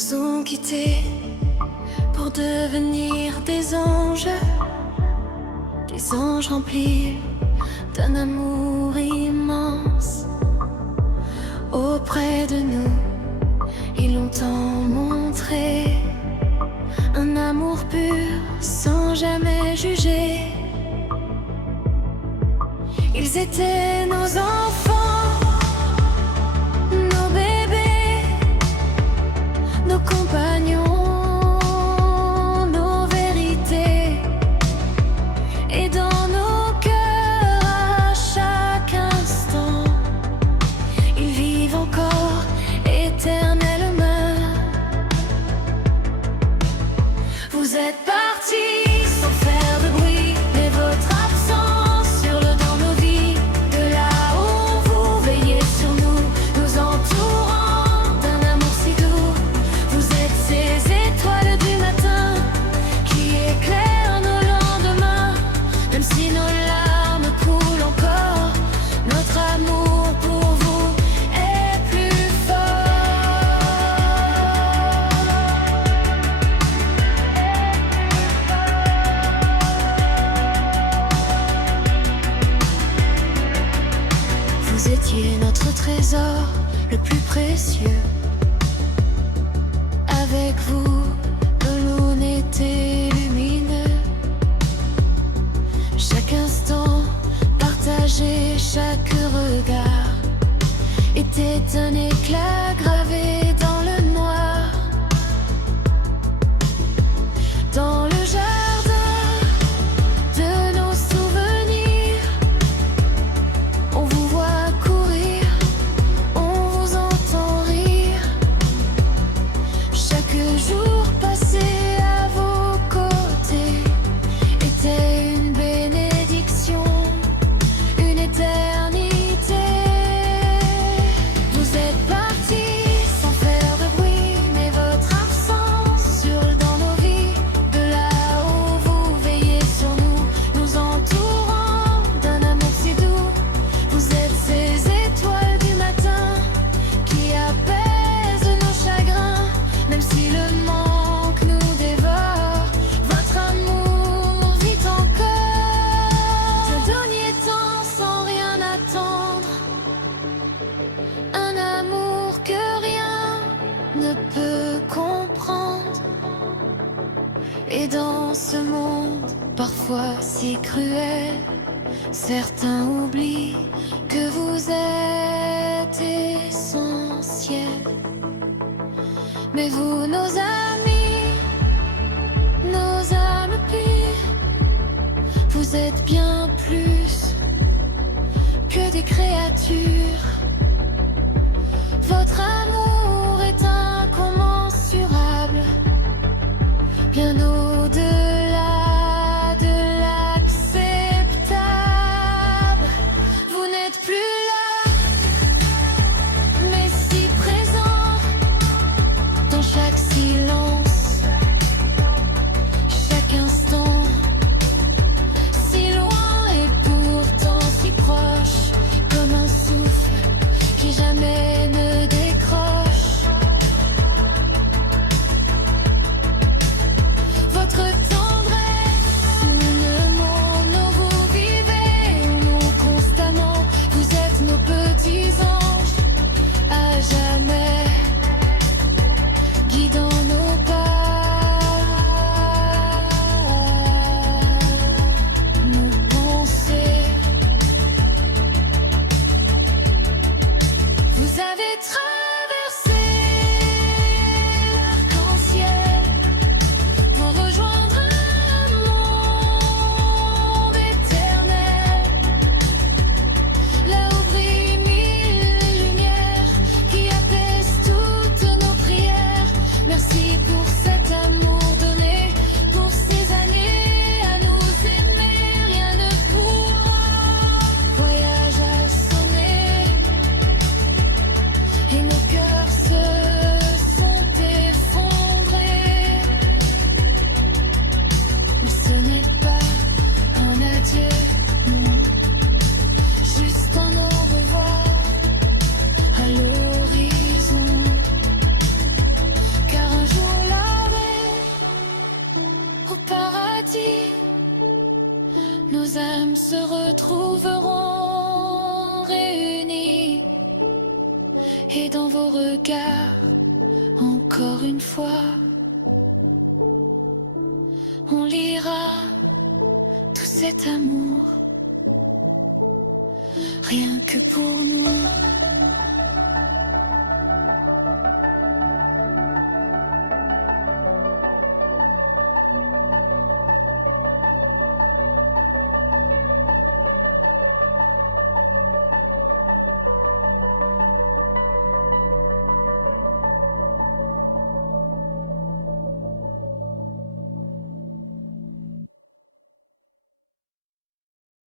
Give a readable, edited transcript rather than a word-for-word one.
nous ont quittés pour devenir des anges remplis d'un amour immense. Auprès de nous, ils l'ont tant montré, un amour pur sans jamais juger. Ils étaient nos enfants, nos bébés, nos compagnons, nos vérités. Et dans nos cœurs à chaque instant, ils vivent encore éternellement. Vous êtes partis sans faire de bruit, mais votre absence sur le dans nos vies, de là où vous veillez sur nous, nous entourant d'un amour si doux. Vous êtes ces étoiles du matin qui éclairent nos lendemains. Même si nos larmes coulent encore, notre amour pour vous est plus fort. Vous étiez notre trésor le plus précieux. Avec vous, le loup était lumineux. Chaque instant partagé, chaque regard était un éclat gravé dans le noir. Dans le jardin de nos souvenirs, on vous voit courir, on vous entend rire. Chaque jour passé à vos côtés était une bénédiction, une éternité. Vous êtes partis sans faire de bruit, mais votre absence hurle dans nos vies. De là où vous veillez sur nous, nous entourant d'un amour si doux. Vous êtes ces étoiles du matin qui apaisent nos chagrins. Même si le manque nous dévore, votre amour vit encore. D'un dernier temps sans rien attendre, un amour que rien ne peut comprendre. Et dans ce monde parfois si cruel, certains oublient que vous êtes essentiels. Mais vous, nos amis, nos âmes pures, vous êtes bien plus que des créatures. Votre amour est incommensurable, bien au-delà de l'acceptable. Vous n'êtes plus là, mais si présent dans chaque silence, chaque instant. Si loin et pourtant si proche, comme un souffle qui jamais ne décroche. Votre tendresse une monde où vous vivez, nous constamment. Vous êtes nos petits anges à jamais, guidant nos pas, nos pensées. Vous avez traversé l'arc-en-ciel pour rejoindre un monde éternel, là où brillent mille lumières qui apaisent toutes nos prières. Merci pour cet amour donné, pour ces années à nous aimer. Rien ne pourra, voyage a sonné, et nos cœurs se sont effondrés. Mais ce n'est pas un adieu, non, juste un au revoir à l'horizon. Car âmes se retrouveront réunies. Et dans vos regards, encore une fois, on lira tout cet amour, rien que pour nous.